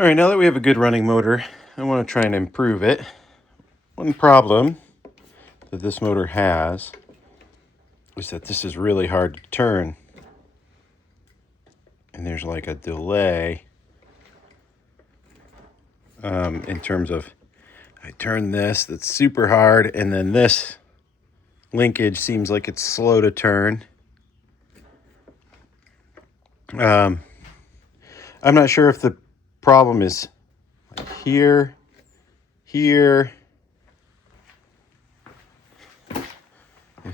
All right, now that we have a good running motor, I want to try and improve it. One problem that this motor has is that this is really hard to turn. And there's like a delay in terms of I turn this, that's super hard, and then this linkage seems like it's slow to turn. I'm not sure if the problem is like here, if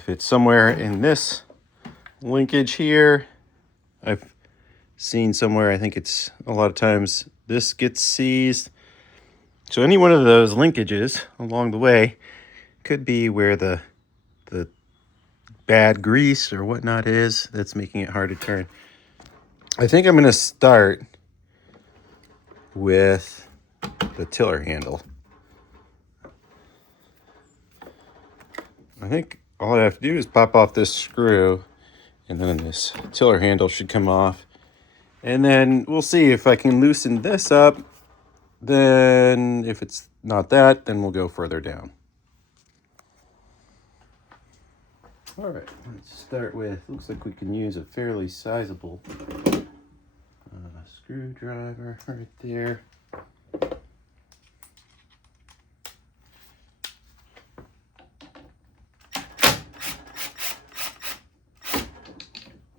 it's somewhere in this linkage here. I've seen somewhere, I think it's a lot of times this gets seized. So any one of those linkages along the way could be where the bad grease or whatnot is that's making it hard to turn. I think I'm going to start with the tiller handle. I think all I have to do is pop off this screw, and then this tiller handle should come off. And then we'll see if I can loosen this up. Then if it's not that, then we'll go further down. All right, let's start with, looks like we can use a fairly sizable screwdriver right there.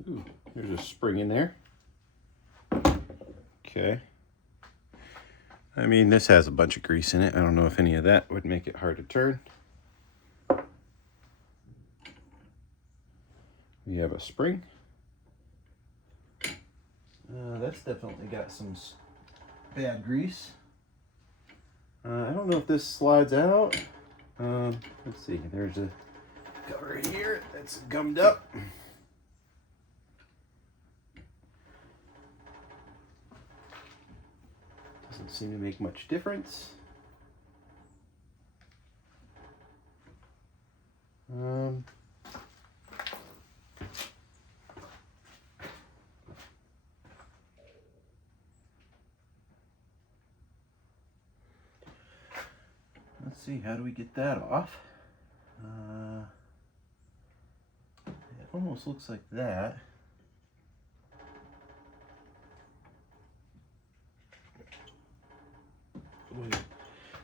Ooh, there's a spring in there. Okay. I mean, this has a bunch of grease in it. I don't know if any of that would make it hard to turn. We have a spring. That's definitely got some bad grease. I don't know if this slides out. Let's see, there's a cover right here that's gummed up. Doesn't seem to make much difference. Let's see, how do we get that off? It almost looks like that.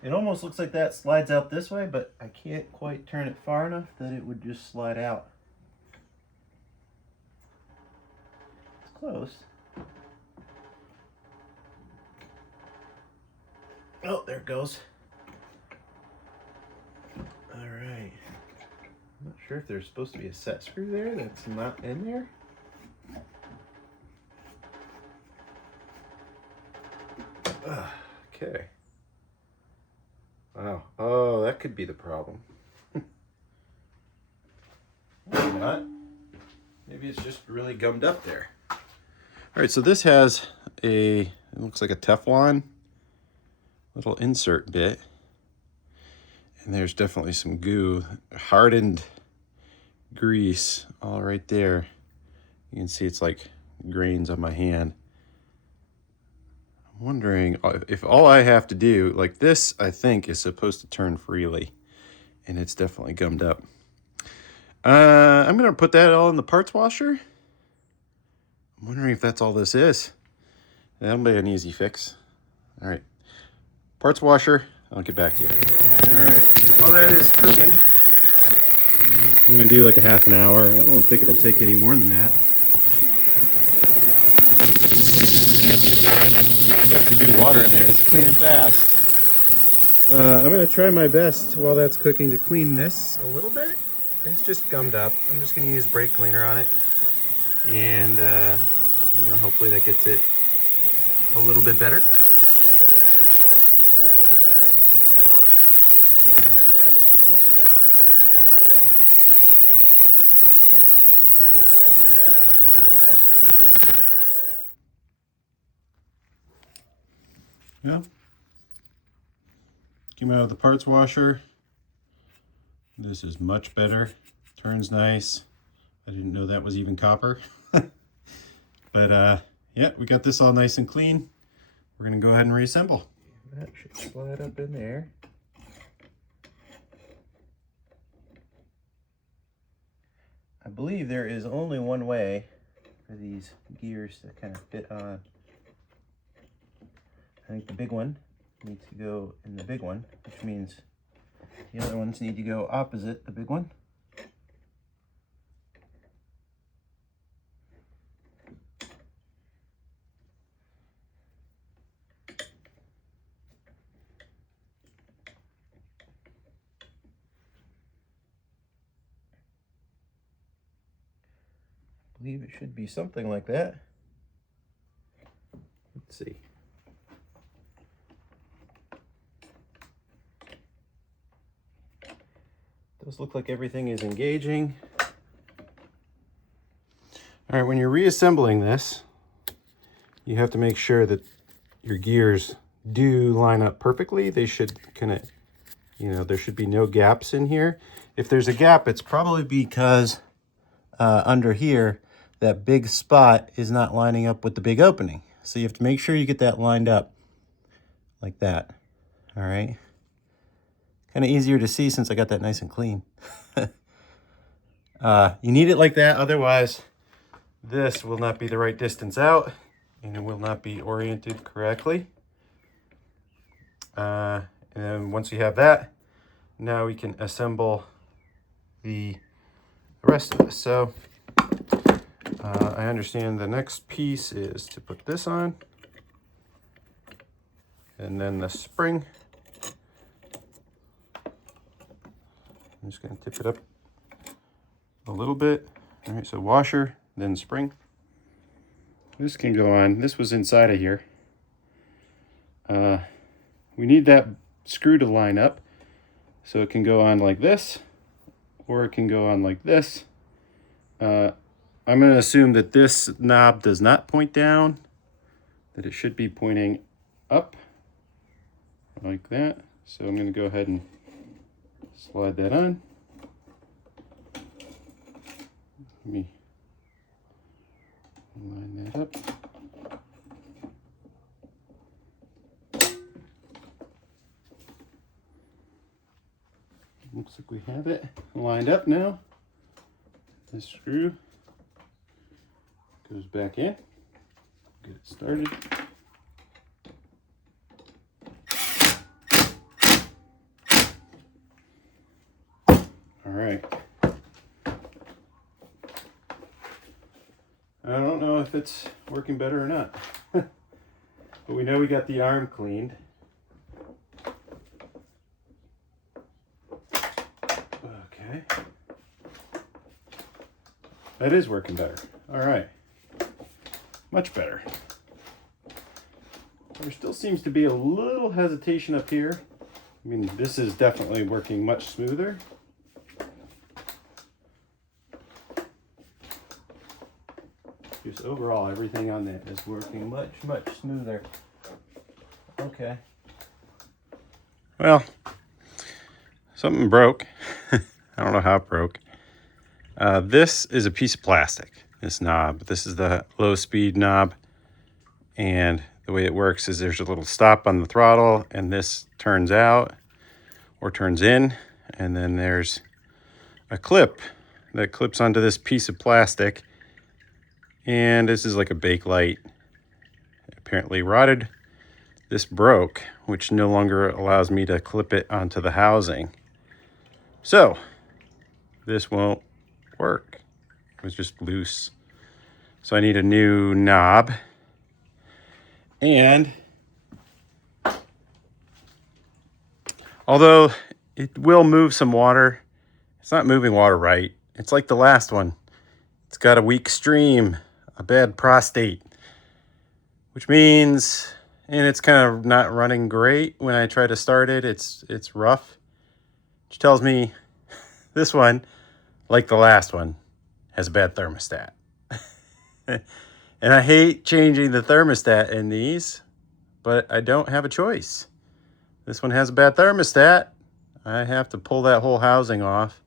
It almost looks like that slides out this way, but I can't quite turn it far enough that it would just slide out. It's close. Oh, there it goes. All right. I'm not sure if there's supposed to be a set screw there that's not in there. Okay. Wow. Oh, that could be the problem. Maybe not. Maybe it's just really gummed up there. All right, so this has it looks like a Teflon little insert bit. And there's definitely some goo, hardened grease all right there. You can see it's like grains on my hand. I'm wondering if all I have to do, like this, I think is supposed to turn freely, and it's definitely gummed up. I'm gonna put that all in the parts washer. I'm wondering if that's all this is. That'll be an easy fix. All right, parts washer, I'll get back to you. All right, while that is cooking, I'm gonna do like a half an hour. I don't think it'll take any more than that. Got some good water in there. It's cleaning fast. I'm gonna try my best while that's cooking to clean this a little bit. It's just gummed up. I'm just gonna use brake cleaner on it, and you know, hopefully that gets it a little bit better. Yeah. Came out of the parts washer. This is much better. Turns nice. I didn't know that was even copper. But yeah, we got this all nice and clean. we're going to go ahead and reassemble. That should slide up in there. I believe there is only one way for these gears to kind of fit on. I think the big one needs to go in the big one, which means the other ones need to go opposite the big one. I believe it should be something like that. Let's see. Does look like everything is engaging. All right, when you're reassembling this, you have to make sure that your gears do line up perfectly. They should kind of, there should be no gaps in here. If there's a gap, it's probably because under here, that big spot is not lining up with the big opening. So you have to make sure you get that lined up like that. All right. Kind of easier to see since I got that nice and clean. You need it like that, otherwise this will not be the right distance out and it will not be oriented correctly. And then once you have that, now we can assemble the rest of this. So I understand the next piece is to put this on, and then the spring. I'm just going to tip it up a little bit. All right, so washer, then spring. This can go on. This was inside of here. We need that screw to line up, so it can go on like this, or it can go on like this. I'm going to assume that this knob does not point down, that it should be pointing up like that. So I'm going to go ahead and slide that on. Let me line that up. Looks like we have it lined up now. This screw goes back in. Get it started. All right. I don't know if it's working better or not, but we know we got the arm cleaned. Okay. That is working better. All right. Much better. There still seems to be a little hesitation up here. I mean, this is definitely working much smoother. Just overall, everything on that is working much, much smoother. Okay. Well, something broke. I don't know how it broke. This is a piece of plastic, this knob. This is the low speed knob. And the way it works is there's a little stop on the throttle, and this turns out or turns in. And then there's a clip that clips onto this piece of plastic. And this is like a bake light. Apparently rotted. This broke, which no longer allows me to clip it onto the housing. So this won't work. It was just loose. So I need a new knob. And although it will move some water, it's not moving water right. It's like the last one. It's got a weak stream, a bad prostate, which means, and it's kind of not running great. When I try to start it, it's rough, which tells me this one, like the last one, has a bad thermostat. And I hate changing the thermostat in these, but I don't have a choice. This one has a bad thermostat. I have to pull that whole housing off.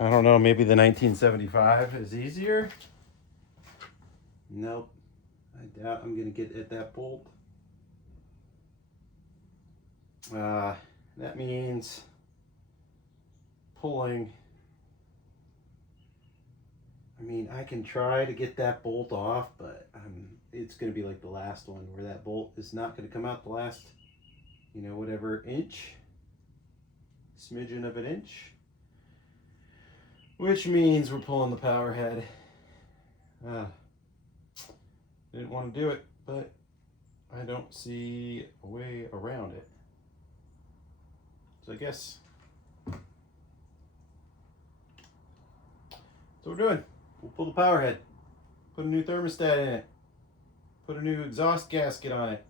I don't know, maybe the 1975 is easier. Nope. I doubt I'm going to get at that bolt. That means pulling. I mean, I can try to get that bolt off, but it's going to be like the last one where that bolt is not going to come out the last, you know, whatever inch, smidgen of an inch, which means we're pulling the power head. Didn't want to do it, but I don't see a way around it. So I guess that's what we're doing. We'll pull the power head, put a new thermostat in it, put a new exhaust gasket on it.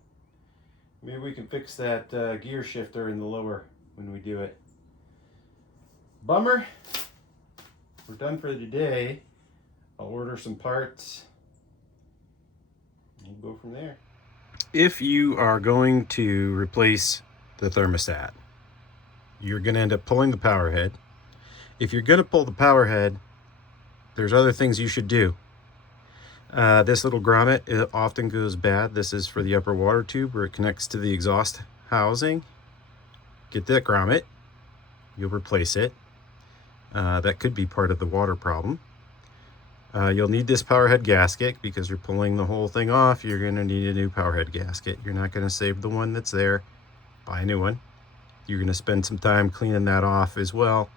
Maybe we can fix that gear shifter in the lower when we do it. Bummer. We're done for today. I'll order some parts. We'll go from there. If you are going to replace the thermostat, you're going to end up pulling the power head. If you're going to pull the power head, there's other things you should do. This little grommet, it often goes bad. This is for the upper water tube where it connects to the exhaust housing. Get that grommet. You'll replace it. That could be part of the water problem. You'll need this power head gasket because you're pulling the whole thing off. You're going to need a new power head gasket. You're not going to save the one that's there. Buy a new one. You're going to spend some time cleaning that off as well.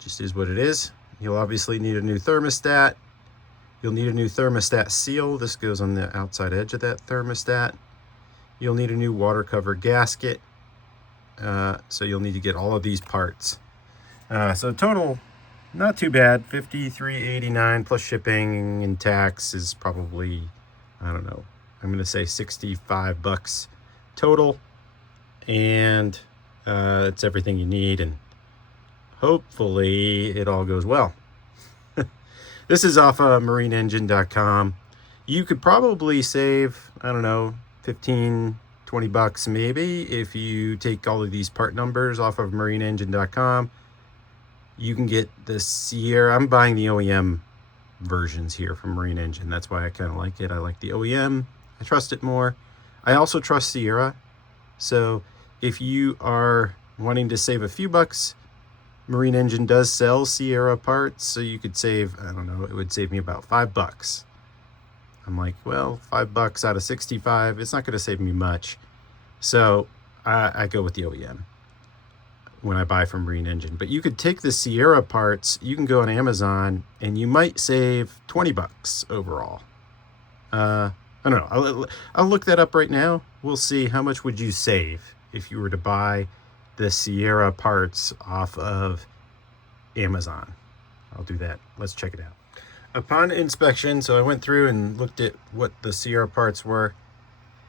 Just is what it is. You'll obviously need a new thermostat. You'll need a new thermostat seal. This goes on the outside edge of that thermostat. You'll need a new water cover gasket. So you'll need to get all of these parts. So total, not too bad. $53.89 plus shipping and tax is probably, I don't know, I'm going to say $65 total. And it's everything you need. And hopefully it all goes well. This is off of marineengine.com. You could probably save, I don't know, 15, 20 bucks maybe if you take all of these part numbers off of marineengine.com. You can get the Sierra. I'm buying the OEM versions here from Marine Engine. That's why I kind of like it. I like the OEM. I trust it more. I also trust Sierra. So if you are wanting to save a few bucks, Marine Engine does sell Sierra parts, so you could save, I don't know, it would save me about $5. I'm like, well, $5 out of 65, it's not going to save me much. So I go with the OEM when I buy from Marine Engine. But you could take the Sierra parts, you can go on Amazon, and you might save $20 overall. I don't know. I'll look that up right now. We'll see how much would you save if you were to buy the Sierra parts off of Amazon. I'll do that. Let's check it out. Upon inspection, so I went through and looked at what the Sierra parts were.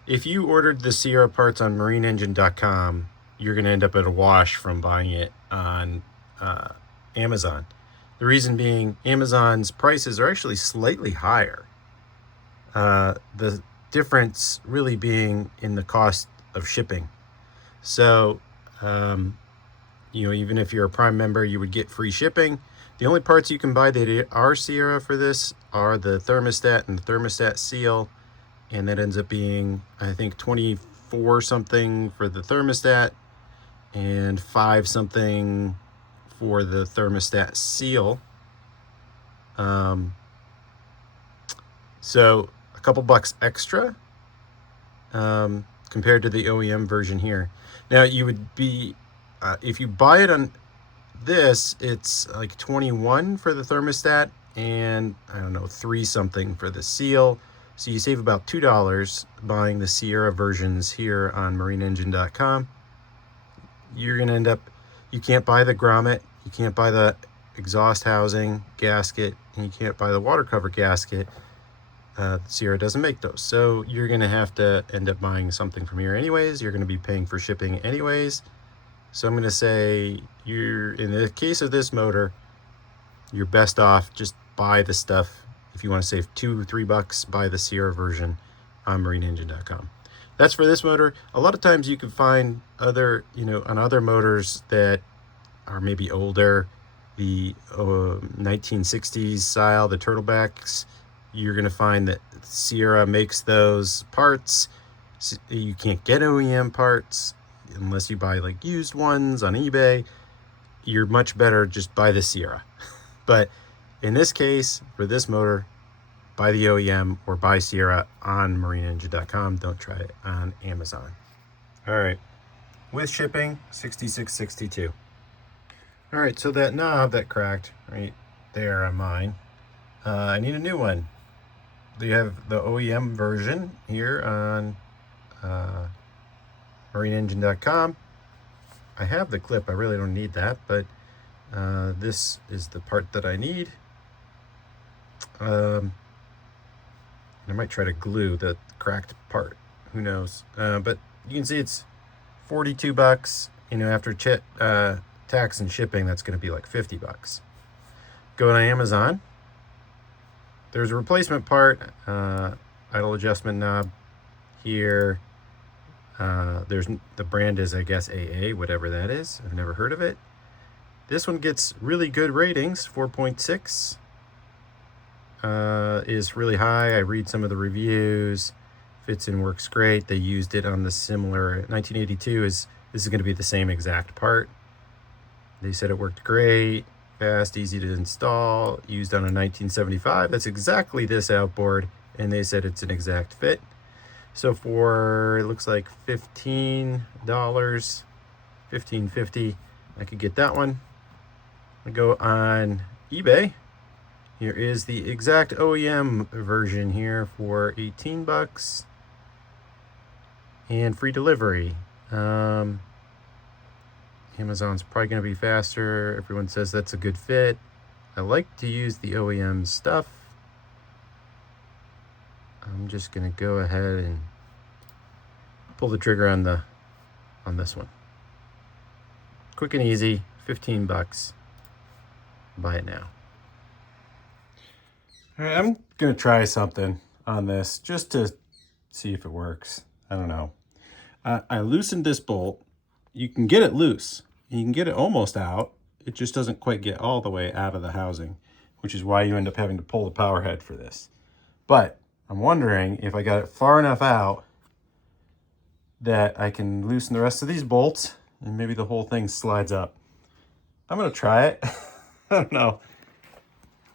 If you ordered the Sierra parts on marineengine.com, you're going to end up at a wash from buying it on Amazon. The reason being, Amazon's prices are actually slightly higher. The difference really being in the cost of shipping. So, you know, even if you're a Prime member, you would get free shipping. The only parts you can buy that are Sierra for this are the thermostat and the Thermostat Seal. And that ends up being, I think, 24 something for the thermostat and 5 something for the Thermostat Seal. So a couple bucks extra compared to the OEM version here. Now you would be, if you buy it on this, it's like 21 for the thermostat and I don't know, 3 something for the seal. So you save about $2 buying the Sierra versions here on marineengine.com. You're going to end up, you can't buy the grommet, you can't buy the exhaust housing gasket, and you can't buy the water cover gasket. Sierra doesn't make those. So you're going to have to end up buying something from here anyways. You're going to be paying for shipping anyways. So I'm going to say you're, in the case of this motor, you're best off just buy the stuff. If you want to save $2 or $3, buy the Sierra version on marineengine.com. That's for this motor. A lot of times you can find other, you know, on other motors that are maybe older, the 1960s style, the turtlebacks, you're going to find that Sierra makes those parts. You can't get OEM parts. unless you buy like used ones on eBay, you're much better just buy the Sierra. But in this case, for this motor, buy the OEM or buy Sierra on marineengine.com. Don't try it on Amazon. All right, with shipping, $66.62. All right, so that knob that cracked right there on mine, I need a new one. They have the OEM version here on marineengine.com. I have the clip, I really don't need that, but this is the part that I need. I might try to glue the cracked part, who knows. But you can see it's 42 bucks. You know, after tax and shipping, that's going to be like 50 bucks. Go on Amazon. There's a replacement part, idle adjustment knob here. There's the brand is, I guess, AA, whatever that is. I've never heard of it. This one gets really good ratings, 4.6. Is really high. I read some of the reviews. Fits and works great. They used it on the similar 1982. This is going to be the same exact part. They said it worked great, fast, easy to install, used on a 1975. That's exactly this outboard, and they said it's an exact fit. So for, it looks like $15, $15.50, I could get that one. I go on eBay. Here is the exact OEM version here for 18 bucks and free delivery. Amazon's probably going to be faster. Everyone says that's a good fit. I like to use the OEM stuff. I'm just going to go ahead and pull the trigger on this one. Quick and easy, 15 bucks. Buy it now. All right, I'm going to try something on this just to see if it works. I don't know. I loosened this bolt. You can get it loose. You can get it almost out. It just doesn't quite get all the way out of the housing, which is why you end up having to pull the power head for this. But I'm wondering if I got it far enough out that I can loosen the rest of these bolts and maybe the whole thing slides up. I'm going to try it. I don't know.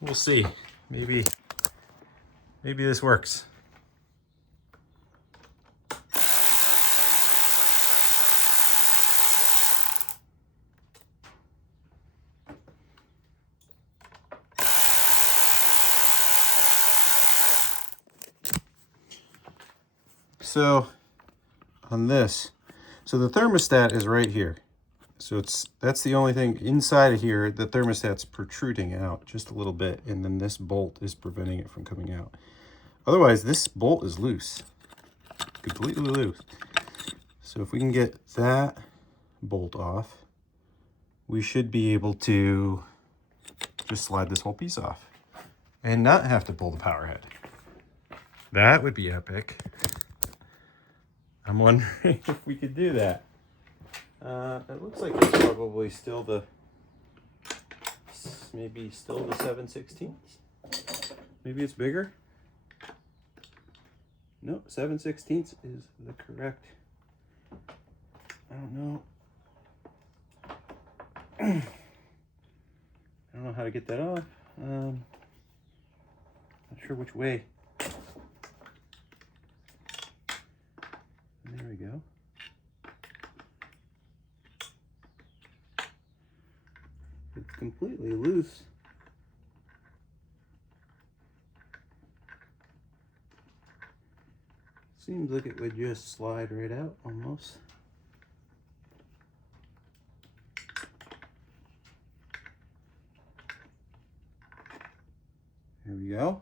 We'll see. Maybe this works. So on this, so the thermostat is right here. So that's the only thing inside of here. The thermostat's protruding out just a little bit, and then this bolt is preventing it from coming out. Otherwise, this bolt is loose, completely loose. So if we can get that bolt off, we should be able to just slide this whole piece off and not have to pull the power head. That would be epic. I'm wondering if we could do that. It looks like it's probably still maybe still the 7/16. Maybe it's bigger. No, 7/16 is the correct. I don't know. I don't know how to get that off. Not sure which way. There we go. It's completely loose. Seems like it would just slide right out almost. There we go.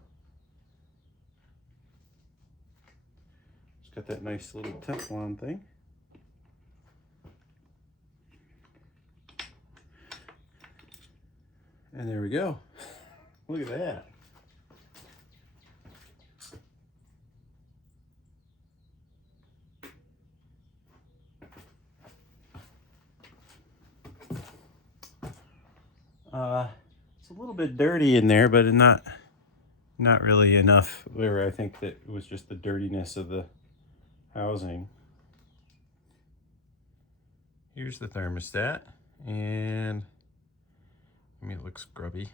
It's got that nice little Teflon thing. And there we go. Look at that. It's a little bit dirty in there, but not really enough where I think that it was just the dirtiness of the housing. here's the thermostat, and I mean, it looks grubby,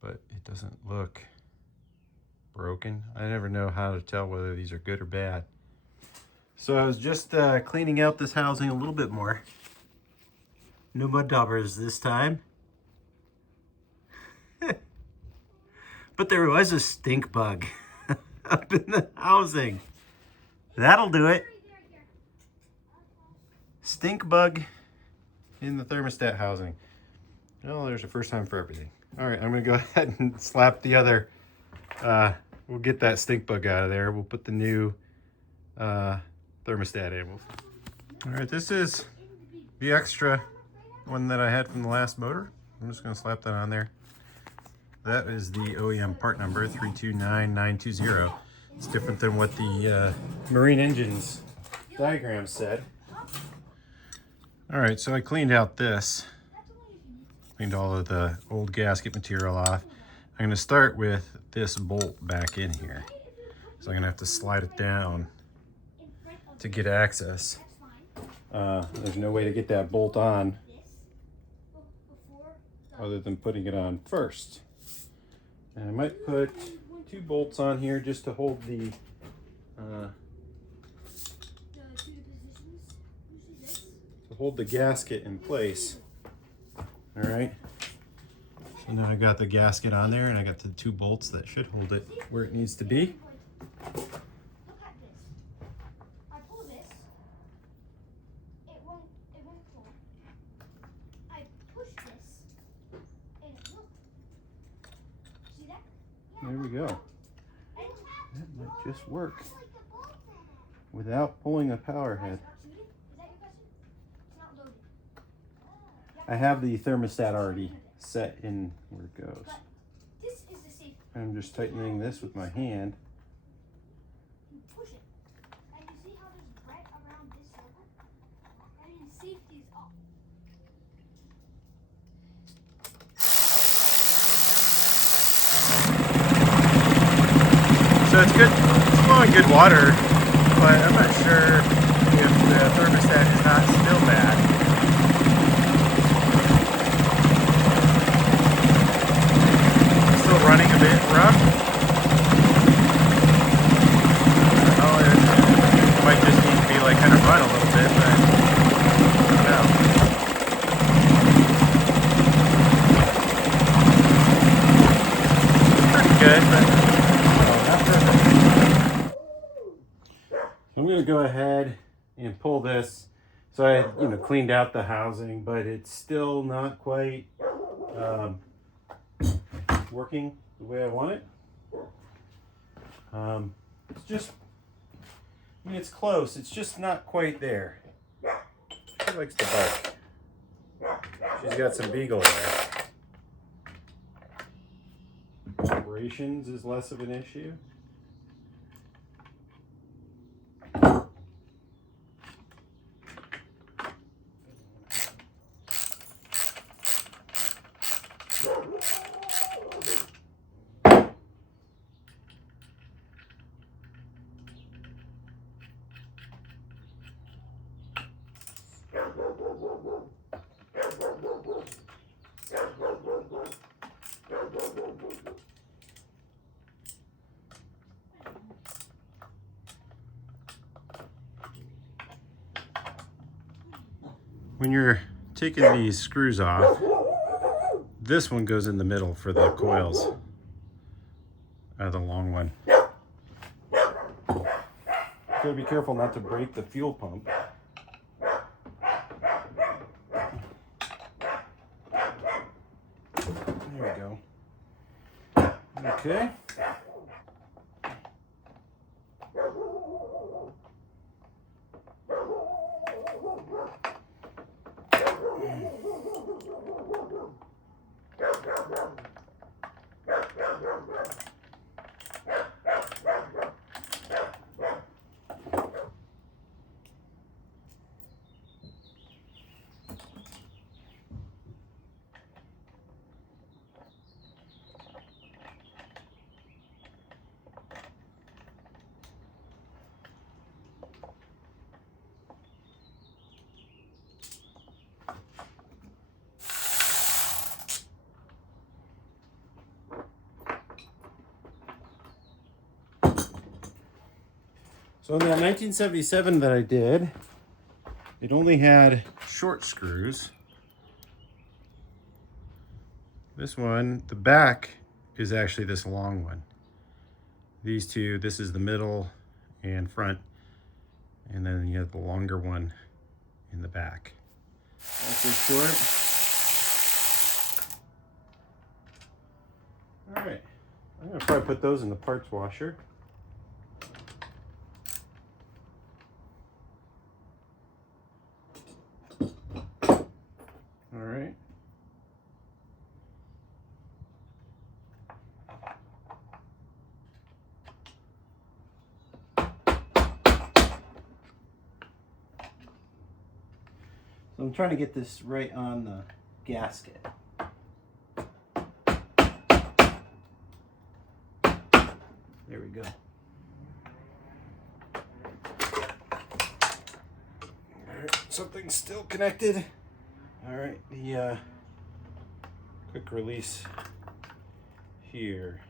but it doesn't look broken. I never know how to tell whether these are good or bad. So I was just cleaning out this housing a little bit more. No mud daubers this time. But there was a stink bug up in the housing. That'll do it. Stink bug in the thermostat housing. Well, there's a first time for everything. All right, I'm gonna go ahead and slap the other, we'll get that stink bug out of there. We'll put the new thermostat in. All right, this is the extra one that I had from the last motor. I'm just gonna slap that on there. That is the OEM part number 329920. It's different than what the Marine Engines diagram said. All right, so I cleaned out this. Cleaned all of the old gasket material off. I'm gonna start with this bolt back in here. So I'm gonna have to slide it down to get access. There's no way to get that bolt on other than putting it on first. And I might put 2 bolts on here just to hold the gasket in place. All right. So now I got the gasket on there, and I got the 2 bolts that should hold it where it needs to be. There we go. That might just work without pulling a power head. I have the thermostat already set in where it goes. I'm just tightening this with my hand. So it's good, it's flowing good water, but I'm not sure if the thermostat is not still bad. It's still running a bit rough. Oh, it might just need to be like kind of run a little bit, but I don't know. It's pretty good, but I'm going to go ahead and pull this. So I, cleaned out the housing, but it's still not quite working the way I want it. It's just, it's close. It's just not quite there. She likes to bark. She's got some beagle in there. Operations is less of an issue. When you're taking these screws off, this one goes in the middle for the coils, the long one. Gotta be careful not to break the fuel pump. There we go. Okay. So in that 1977 that I did, it only had short screws. This one, the back is actually this long one. These two, this is the middle and front, and then you have the longer one in the back. That's short. All right, I'm gonna probably put those in the parts washer. All right. So I'm trying to get this right on the gasket. There we go. All right, something's still connected. All right, the quick release here.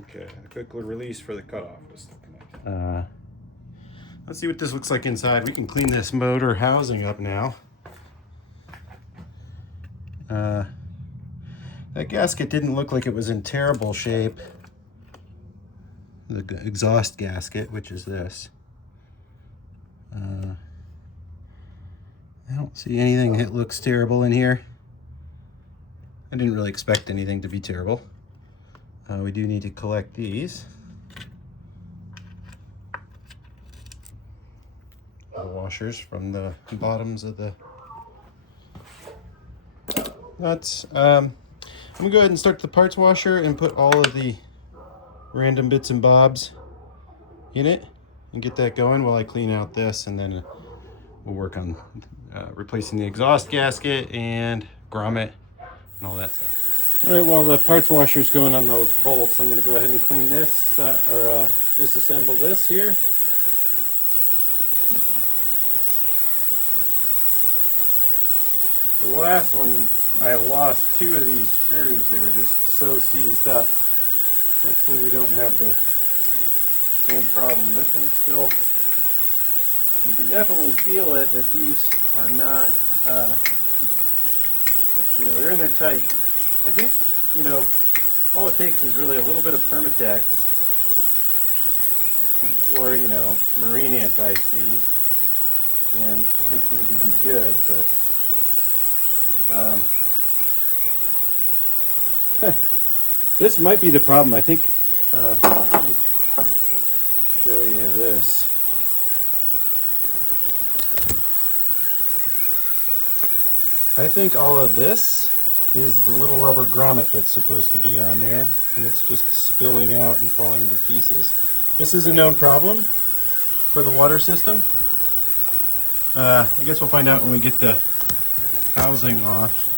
Okay, a quick release for the cutoff was still connected. Let's see what this looks like inside. We can clean this motor housing up now. That gasket didn't look like it was in terrible shape. The exhaust gasket, which is this. I don't see anything that looks terrible in here. I didn't really expect anything to be terrible. We do need to collect these. The washers from the bottoms of the nuts. I'm gonna go ahead and start the parts washer and put all of the random bits and bobs in it and get that going while I clean out this, and then we'll work on replacing the exhaust gasket and grommet and all that stuff. All right, while the parts washer is going on those bolts, I'm going to go ahead and clean this or disassemble this here. The last one, I lost 2 of these screws. They were just so seized up. Hopefully we don't have the same problem. This one's still, you can definitely feel it that these are not, they're in there tight. I think, all it takes is really a little bit of Permatex or, marine anti-seize, and I think these would be good, but this might be the problem. I think, let me show you this. I think all of this is the little rubber grommet that's supposed to be on there, and it's just spilling out and falling to pieces. This is a known problem for the water system. I guess we'll find out when we get the housing off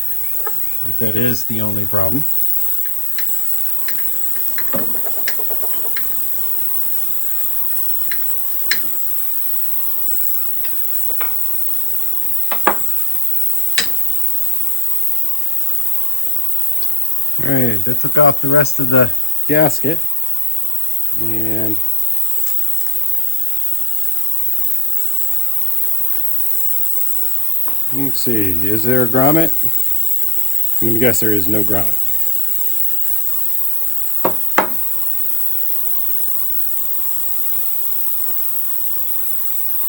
if that is the only problem. All right, that took off the rest of the gasket, and let's see, is there a grommet? I'm gonna guess there is no grommet.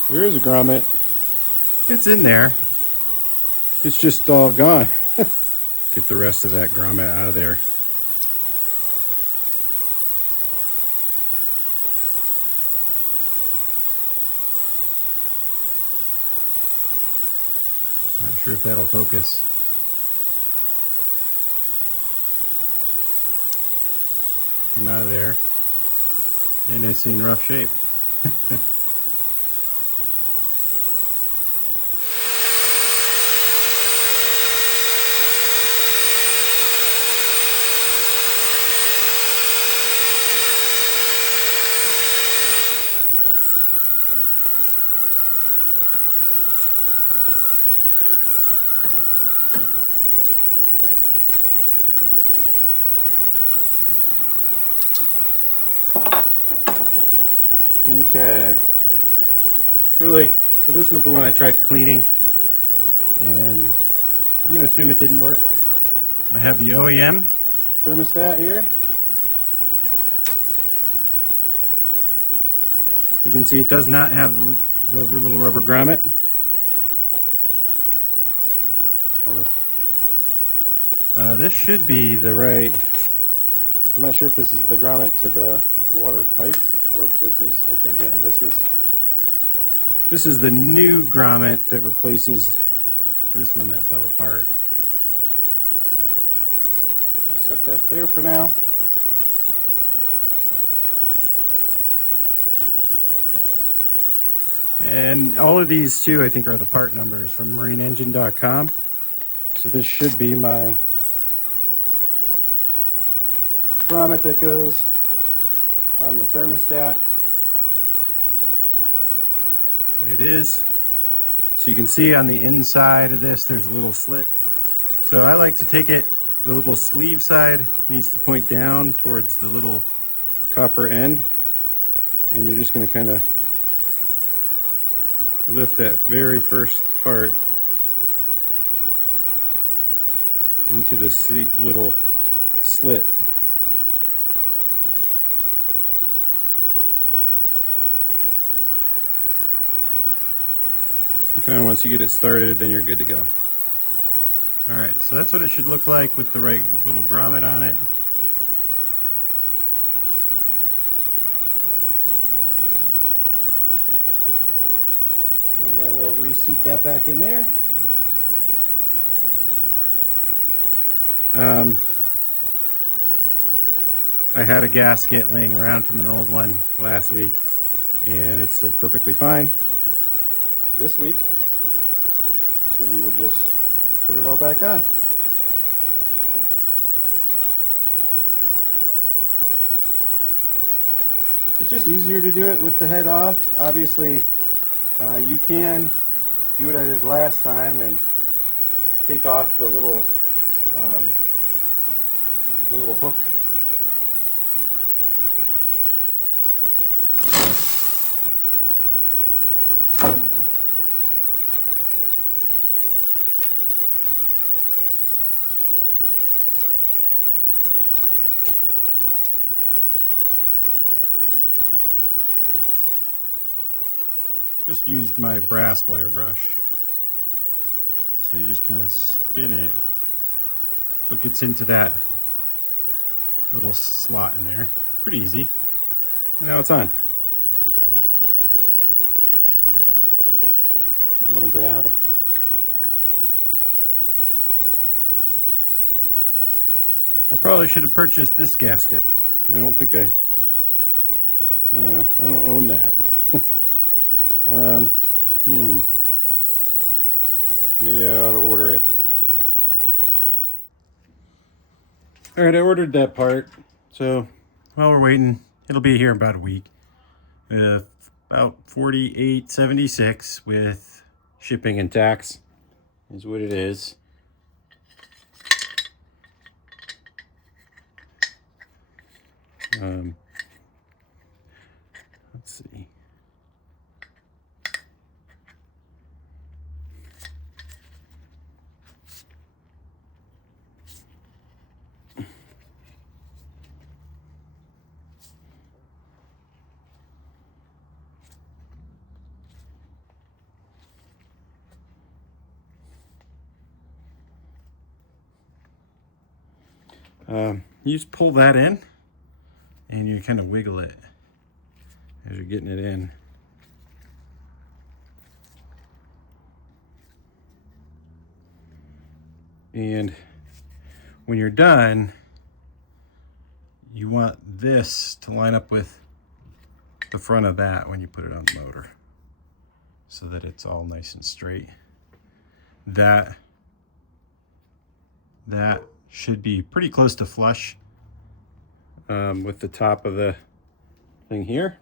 There is a grommet. It's in there. It's just all gone. Get the rest of that grommet out of there. Not sure if that'll focus. Came out of there, and it's in rough shape. Okay. Really, so this was the one I tried cleaning, and I'm gonna assume it didn't work. I have the OEM thermostat here. You can see it does not have the little rubber grommet. This should be the right, I'm not sure if this is the grommet to the water pipe or if this is, okay, yeah, this is the new grommet that replaces this one that fell apart. I'll set that there for now. And all of these too, I think, are the part numbers from marineengine.com. So this should be my grommet that goes on the thermostat. It is. So you can see on the inside of this, there's a little slit. So I like to take it, the little sleeve side needs to point down towards the little copper end. And you're just gonna kind of lift that very first part into the little slit. And kind of once you get it started, then you're good to go. All right, so that's what it should look like with the right little grommet on it. And then we'll reseat that back in there. I had a gasket laying around from an old one last week, and it's still perfectly fine this week. So we will just put it all back on. It's just easier to do it with the head off. Obviously, you can do what I did last time and take off the little hook. Just used my brass wire brush. So you just kind of spin it so it gets into that little slot in there. Pretty easy. And now it's on. A little dab. I probably should have purchased this gasket. I don't think I don't own that. Maybe I ought to order it. All right, I ordered that part. So while we're waiting, it'll be here in about a week. About $48.76 with shipping and tax is what it is. Let's see. You just pull that in and you kind of wiggle it as you're getting it in. And when you're done, you want this to line up with the front of that when you put it on the motor so that it's all nice and straight. That should be pretty close to flush with the top of the thing here.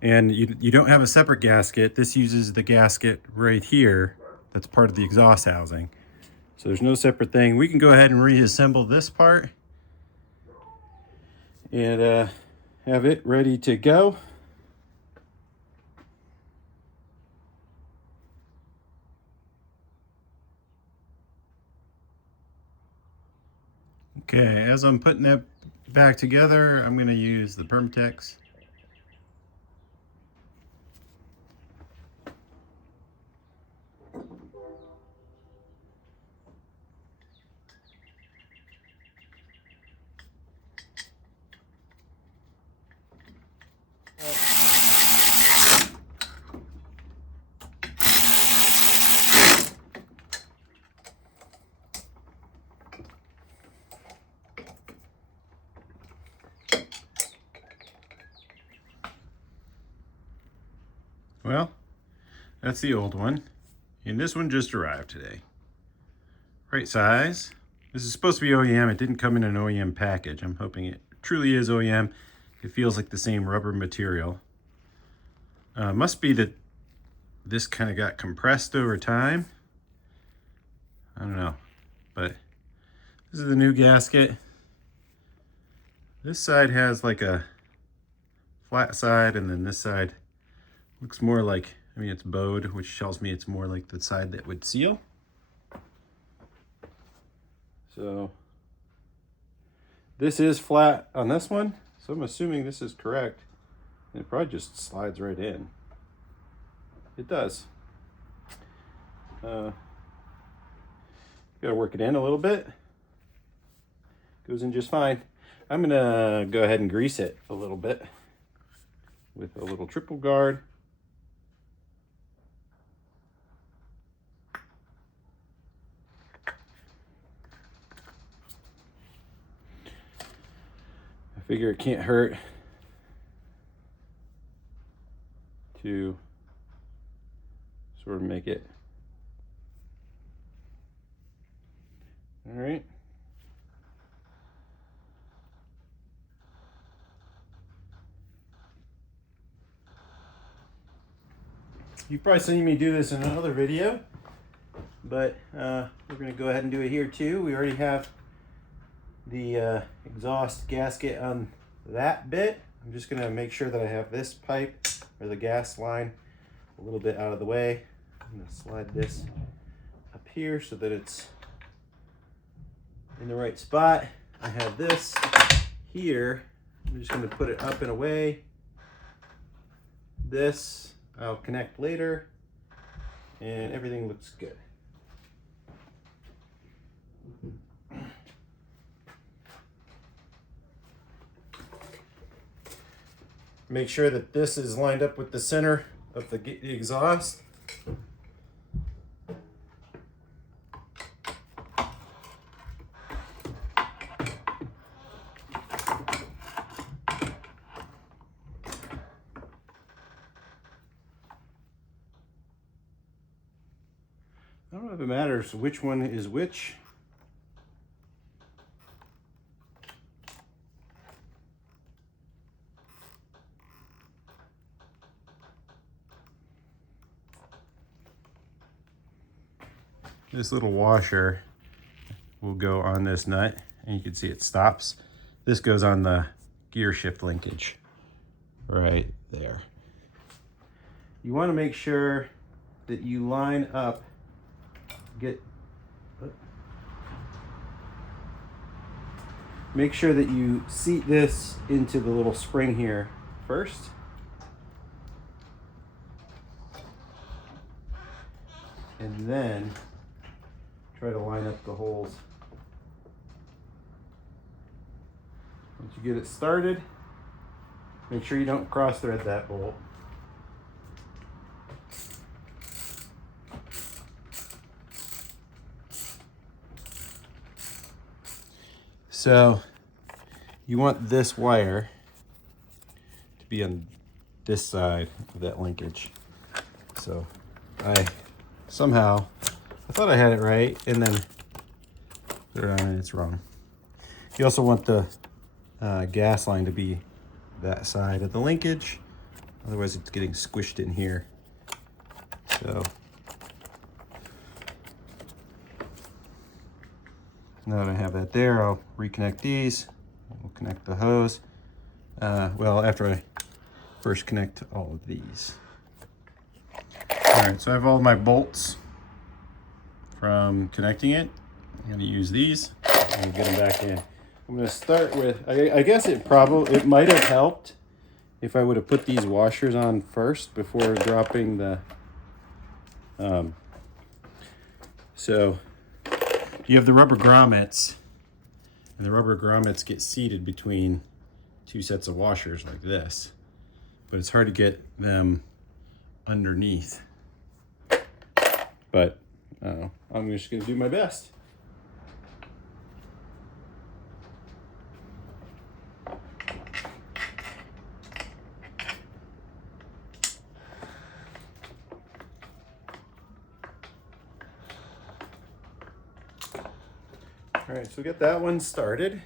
And you don't have a separate gasket. This uses the gasket right here that's part of the exhaust housing. So there's no separate thing. We can go ahead and reassemble this part and have it ready to go. Okay, as I'm putting that back together, I'm going to use the Permatex. Well, that's the old one, and this one just arrived today. Right size. This is supposed to be OEM. It didn't come in an OEM package. I'm hoping it truly is OEM. It feels like the same rubber material. Must be that this kind of got compressed over time. I don't know, but this is the new gasket. This side has like a flat side, and then this side looks more like, I mean, it's bowed, which tells me it's more like the side that would seal. So this is flat on this one, so I'm assuming this is correct. And it probably just slides right in. It does. Gotta work it in a little bit. Goes in just fine. I'm gonna go ahead and grease it a little bit with a little triple guard. I figure it can't hurt to sort of make it. All right. You've probably seen me do this in another video, but we're going to go ahead and do it here too. We already have the exhaust gasket on that bit. I'm just going to make sure that I have this pipe or the gas line a little bit out of the way. I'm going to slide this up here so that it's in the right spot. I have this here. I'm just going to put it up and away. This I'll connect later, and everything looks good. Make sure that this is lined up with the center of the exhaust. I don't know if it matters which one is which. This little washer will go on this nut, and you can see it stops. This goes on the gear shift linkage right there. You want to make sure that you line up, make sure that you seat this into the little spring here first. And then try to line up the holes. Once you get it started, make sure you don't cross thread that bolt. So you want this wire to be on this side of that linkage. So I thought I had it right, and then put it on and it's wrong. You also want the gas line to be that side of the linkage, otherwise it's getting squished in here. So now that I have that there, I'll reconnect these. We'll connect the hose. Well, after I first connect all of these. All right, so I have all of my bolts from connecting it. I'm gonna use these and get them back in. I'm going to start with, I guess it might have helped if I would have put these washers on first before dropping the, so you have the rubber grommets, and the rubber grommets get seated between two sets of washers like this, but it's hard to get them underneath. But I'm just going to do my best. All right, so we get that one started.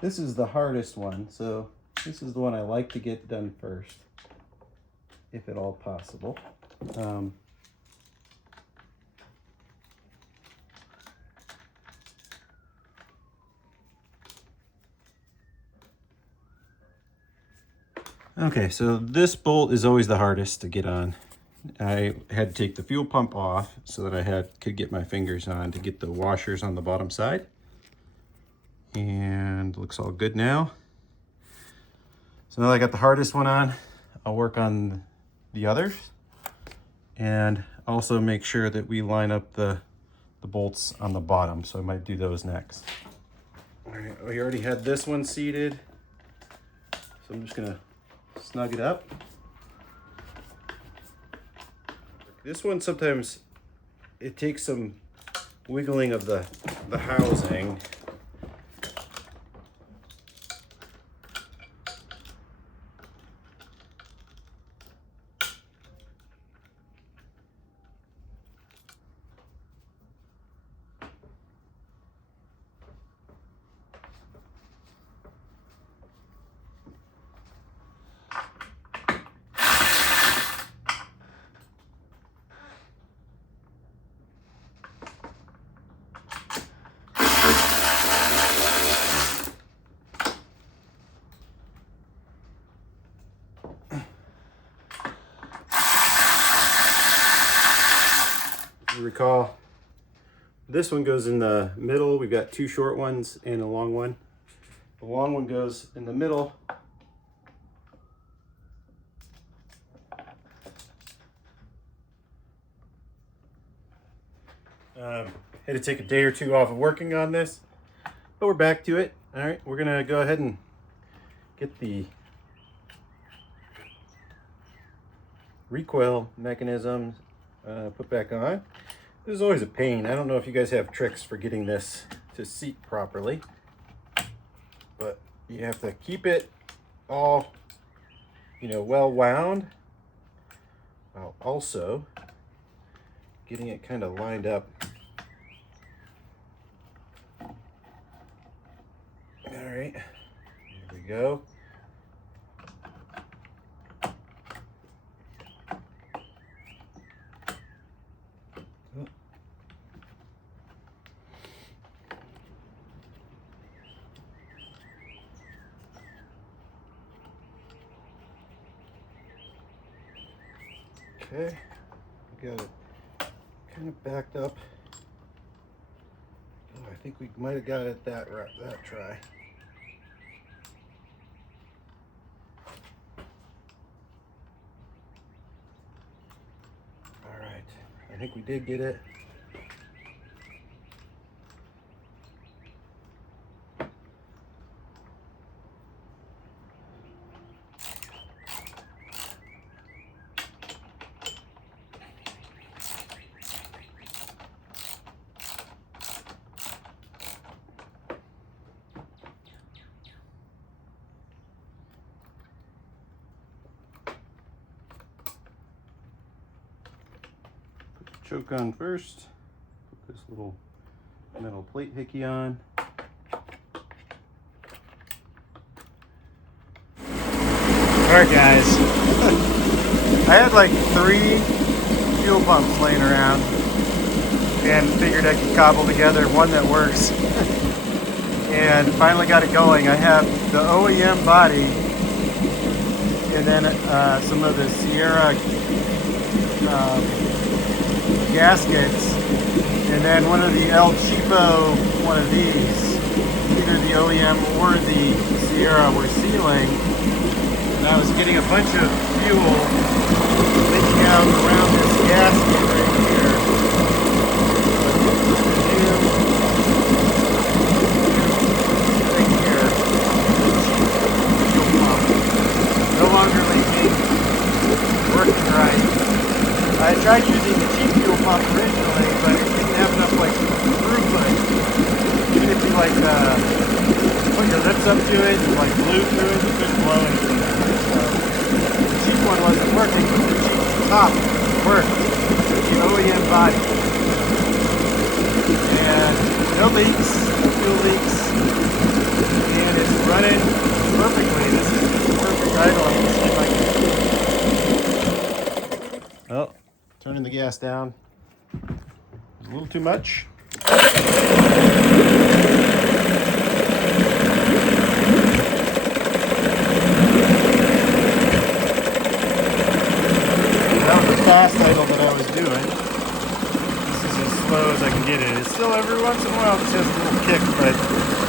This is the hardest one, so this is the one I like to get done first, if at all possible. Okay, so this bolt is always the hardest to get on. I had to take the fuel pump off so that I could get my fingers on to get the washers on the bottom side. And looks all good now. So now that I got the hardest one on, I'll work on the others and also make sure that we line up the bolts on the bottom. So I might do those next. All right, we already had this one seated, so I'm just gonna snug it up. This one, sometimes it takes some wiggling of the housing. Recall, this one goes in the middle. We've got two short ones and a long one. The long one goes in the middle. Had to take a day or two off of working on this, but we're back to it. All right, we're gonna go ahead and get the recoil mechanism put back on. This is always a pain. I don't know if you guys have tricks for getting this to seat properly, but you have to keep it all, well wound, while also getting it kind of lined up. All right, here we go. Okay, we got it kind of backed up. Oh, I think we might have got it that try. All right, I think we did get it. Choke on first. Put this little metal plate hickey on. Alright guys, I had like 3 fuel pumps laying around and figured I could cobble together one that works. And finally got it going. I have the OEM body and then some of the Sierra gaskets, and then one of the El Cheapo, one of these, either the OEM or the Sierra were sealing, and I was getting a bunch of fuel leaking out around this gasket right here. Right here, fuel pump, no longer leaking, working right. I tried using the cheap fuel pump originally, but it didn't have enough like throughput. Even if you like put your lips up to it and like blew through it, you couldn't blow anything out of it. So the cheap one wasn't working, but the cheap top worked. The OEM body. And no leaks, no fuel leaks. And it's running perfectly. This is perfect idling. Let's see if I can. Oh. Turning the gas down. A little too much. That was a fast idle that I was doing. This is as slow as I can get it. It's still every once in a while it just has a little kick, but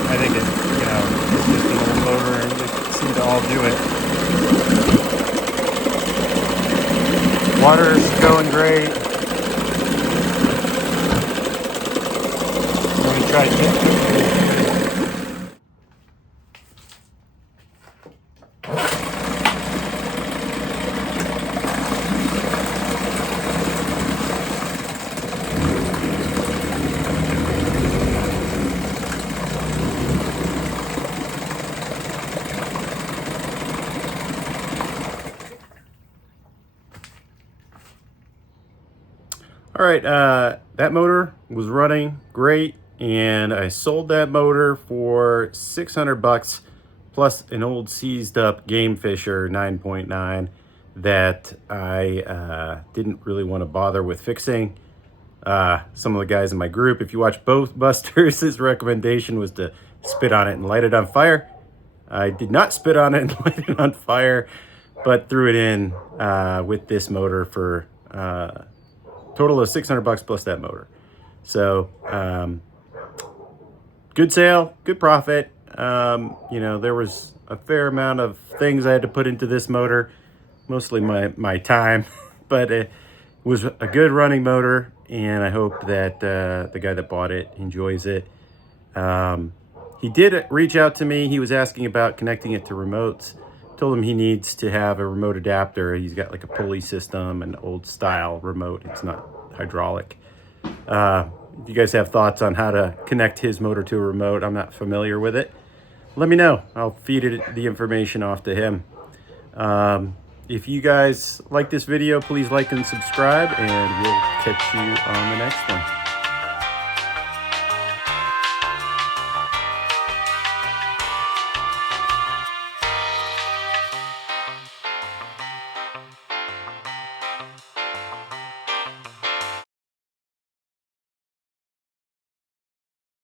I think it, it's just an old motor and they seem to all do it. Water's going great. Let me try to All right, that motor was running great, and I sold that motor for $600 plus an old seized up Game Fisher 9.9 that I didn't really want to bother with fixing. Some of the guys in my group, if you watch both Busters, his recommendation was to spit on it and light it on fire. I did not spit on it and light it on fire, but threw it in with this motor for total of $600 plus that motor. So good sale, good profit. There was a fair amount of things I had to put into this motor, mostly my time, but it was a good running motor, and I hope that the guy that bought it enjoys it. He did reach out to me. He was asking about connecting it to remotes. Told him he needs to have a remote adapter. He's got like a pulley system, an old style remote. It's not hydraulic. If you guys have thoughts on how to connect his motor to a remote, I'm not familiar with it, let me know. I'll feed the information off to him. If you guys like this video, please like and subscribe, and we'll catch you on the next one.